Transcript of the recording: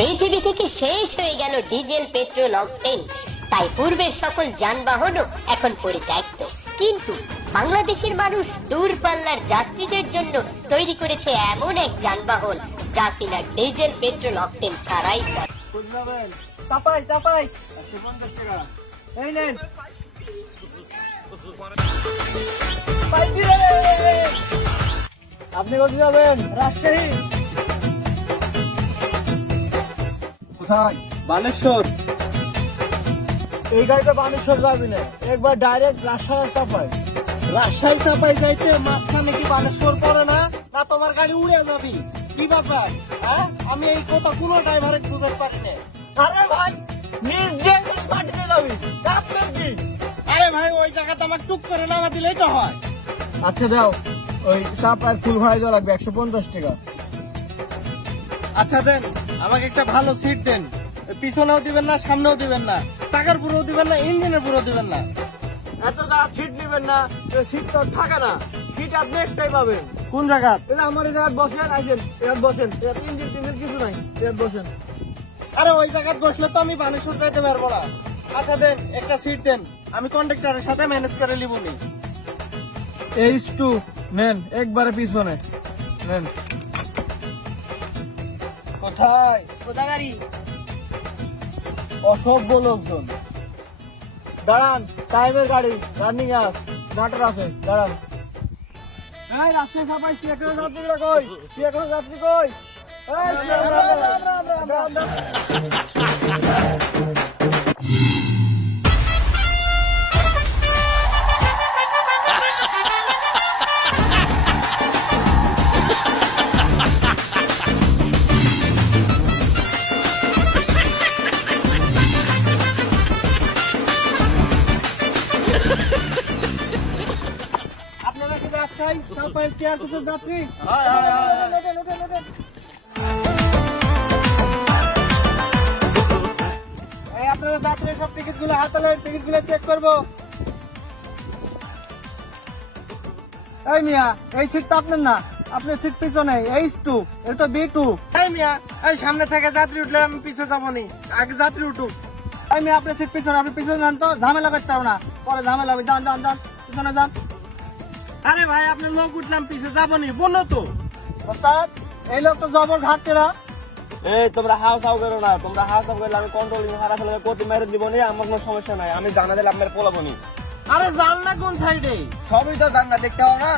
পৃথিবী থেকে শেষ হয়ে গেল ডিজেল, পেট্রোল, অকটেন। তাই পূর্বের সকল যানবাহনও এখন পরিত্যক্ত। কিন্তু বাংলাদেশের মানুষ দূরপাল্লার যাত্রীদের জন্য তৈরি করেছে এমন এক যানবাহন যা কিনা ডিজেল, পেট্রোল, অকটেন ছাড়াই চলে। চাপাই চাপাই 150 টাকা। এই নেন। আপনি কোথায় যাবেন? রাজশাহী। কোথায়? বানেশ্বর। এই গাড়িটা বানেশ্বর যাবি না, একবার ডাইরেক্ট রাজশাহী চাপাই। রাজশাহী চাপাই যাইতে মাঝখানে কি বানেশ্বর পড়ে না? না তোমার গাড়ি উড়ে যাবি? কি ব্যাপার? হ্যাঁ, আমি এই কথা কোনো ড্রাইভারে বুঝতে পারি না। আরে ভাই, নিজ দিয়ে পাঠিয়ে যাবি। আপনার কি? আরে ভাই, ওই জায়গাটা আমার টুক করে নামা দিলেই তো হয়। আচ্ছা দাও, ওই চাপায় ফুল ভাড়া দেওয়া লাগবে 150 টাকা। আচ্ছা দেন, আমাকে একটা ভালো সিট দেন। পিছনেও দিবেন না, সামনেও দিবেন না, চাকার পুরো দিবেন না, ইঞ্জিনের পুরো দিবেন না। এত সিট দিবেন না, সিট তো থাকে না। সিট আপনি একটাই পাবেন। কোন জায়গা? আমার এই জায়গায় বসেন, আসেন বসেন। ইঞ্জিন টিঞ্জিন কিছু নাই, বসেন। আরে ওই জায়গায় বসলে তো আমি বানেশ্বর যাইতে পারবো না। আচ্ছা দেন, একটা সিট দেন, আমি কন্ডাক্টরের সাথে ম্যানেজ করে নিবনি। H2 নেন, একবারে পিছনে নেন। কোথায়? কোথা গাড়ি? অসভ্য লোকজন। দাঁড়ান, টাইমের গাড়ি, রানিং আস, নাটার আছে, দাঁড়ান। এই রাজশাহী চাপাই সিয়াকের যাত্রীরা কই? সিয়াকের যাত্রী কই? আপনারা কি রাজশাহী চাপাই সিয়াকের যাত্রী? আপনারা যাত্রীর সব টিকিট গুলো হাতালে টিকিট গুলো চেক করবো। এই মিয়া, এই সিটটা আপনার না, আপনার সিট পিছনে। H2, এটা B2। এই মিয়া, এই সামনে থেকে যাত্রী উঠলে আমি পিছনে যাবো নি, আগে যাত্রী উঠুক। এই মিয়া, আপনার সিট পিছনে, আপনি পিছনে যান তো, ঝামেলা করতে হবে না, পরে ঝামেলা হবে। যান যান যান, পিছনে যান। আরে ভাই, আপনার লোক উঠলাম, পিছনে যাবো নি, বললো তো। অর্থাৎ এই লোক তো জবর ঘাটতেরা। এই তোমরা হাউস আউ করো না, তোমরা হাউস আউ করলে আমি কন্ট্রোলিং হারা ফেলে কোটি মেরে দিব নি, আমার কোনো সমস্যা নাই, আমি জানা দিলে আপনার পোলাবো নি। আরে জান না কোন সাইডে? সবই তো জানা, দেখতে হবে না।